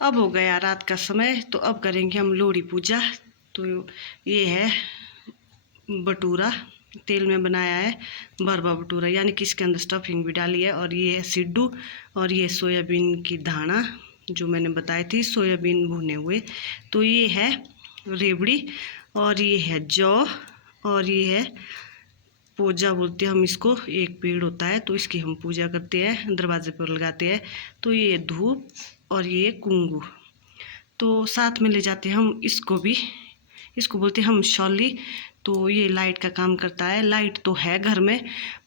अब हो गया रात का समय, तो अब करेंगे हम लोहड़ी पूजा। तो ये है भटूरा, तेल में बनाया है भरवा भटूरा, यानी कि इसके अंदर स्टफिंग भी डाली है। और ये है सिड्डू, और ये सोयाबीन की दाना जो मैंने बताई थी, सोयाबीन भुने हुए। तो ये है रेवड़ी, और ये है जौ, और ये है पूजा बोलते हैं हम इसको। एक पेड़ होता है तो इसकी हम पूजा करते हैं, दरवाजे पर लगाते हैं। तो ये धूप और ये कुंगू, तो साथ में ले जाते हैं हम इसको भी। इसको बोलते हैं हम शॉली। तो ये लाइट का काम करता है। लाइट तो है घर में,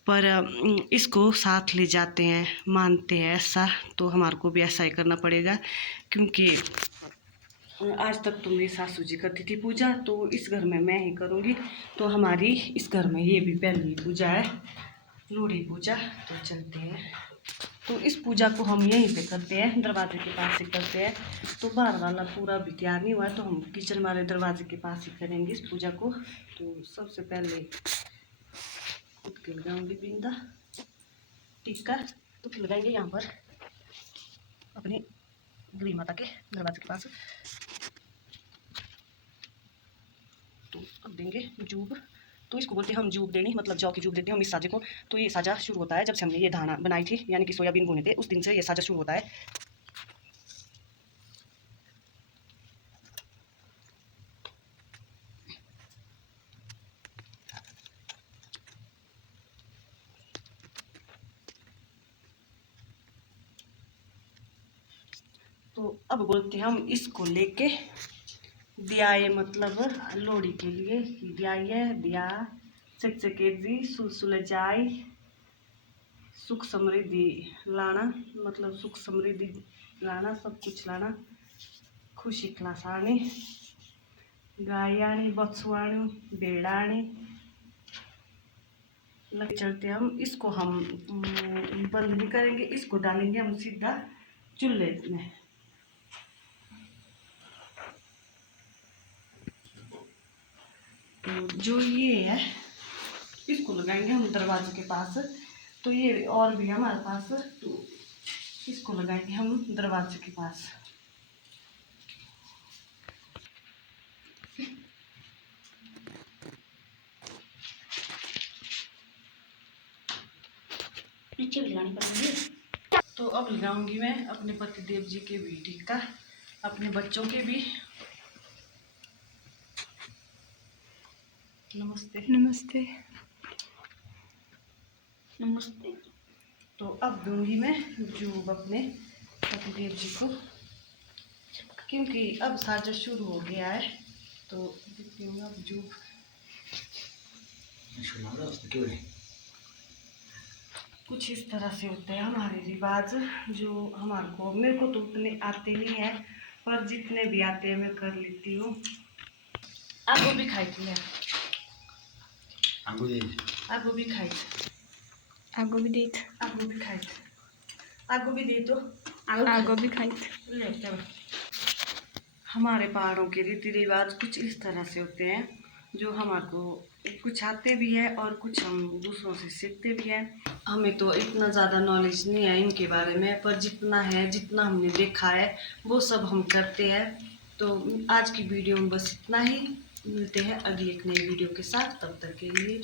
पर इसको साथ ले जाते हैं, मानते हैं ऐसा। तो हमारे को भी ऐसा ही करना पड़ेगा, क्योंकि आज तक तो मेरी सासू जी करती थी पूजा, तो इस घर में मैं ही करूँगी। तो हमारी इस घर में ये भी पहली पूजा है, लोहड़ी पूजा। तो चलते हैं। तो इस पूजा को हम यहीं पे करते हैं, दरवाजे के पास ही करते हैं। तो बाहर वाला पूरा भी तैयार नहीं हुआ है, तो हम किचन वाले दरवाजे के पास ही करेंगे इस पूजा को। तो सबसे पहले तुक्के लगाऊंगी, बिंदा टिक्का तुक्के लगाएंगे यहाँ पर अपनी गृह माता के दरवाजे के पास। तो अब देंगे जूब। तो इसको बोलते हैं हम जूब देनी, मतलब जौ की जूब देते हैं हम इस साजे को। तो ये साजा शुरू होता है जब से हमने ये धाना बनाई थी, यानी कि सोयाबीन भुने थे, उस दिन से ये साजा शुरू होता है। तो अब बोलते हैं हम इसको लेके दिया, ये मतलब लोहड़ी के लिए दिया, ये दिया सच्चे जी सुलझाई सुख समृद्धि लाना, मतलब सुख समृद्धि लाना, सब कुछ लाना, खुशी खलासानी, गायानी बछुआनी बेड़ानी। लग चलते हम इसको हम बंद नहीं करेंगे, इसको डालेंगे हम सीधा चूल्हे में। तो जो ये है इसको लगाएंगे हम दरवाजे के पास। तो ये और भी है हमारे पास, तो इसको लगाएंगे हम दरवाजे के पास। नीचे भी लगानी पड़ेगी। तो अब लगाऊंगी मैं अपने पति देव जी के भी टीका, अपने बच्चों के भी। नमस्ते नमस्ते नमस्ते। तो अब दूंगी मैं जूब अपने पति देव जी को, क्योंकि अब साजा शुरू हो गया है। तो देखती हूँ अब जूब कुछ इस तरह से होते हैं हमारे रिवाज, जो हमारे को, मेरे को तो उतने आते नहीं है, पर जितने भी आते हैं मैं कर लेती हूँ। आपको भी खाई थी, आपको भी खाई थी, आगो भी दी, आपको भी खाई थी, आपको भी दे दो, आगो भी खाई थी। हमारे पहाड़ों के रीति रिवाज कुछ इस तरह से होते हैं, जो हमारे को कुछ आते भी है और कुछ हम दूसरों से सीखते भी हैं। हमें तो इतना ज़्यादा नॉलेज नहीं है इनके बारे में, पर जितना है, जितना हमने देखा है, वो सब हम करते हैं। तो आज की वीडियो में बस इतना ही। मिलते हैं अगली एक नई वीडियो के साथ, तब तक के लिए।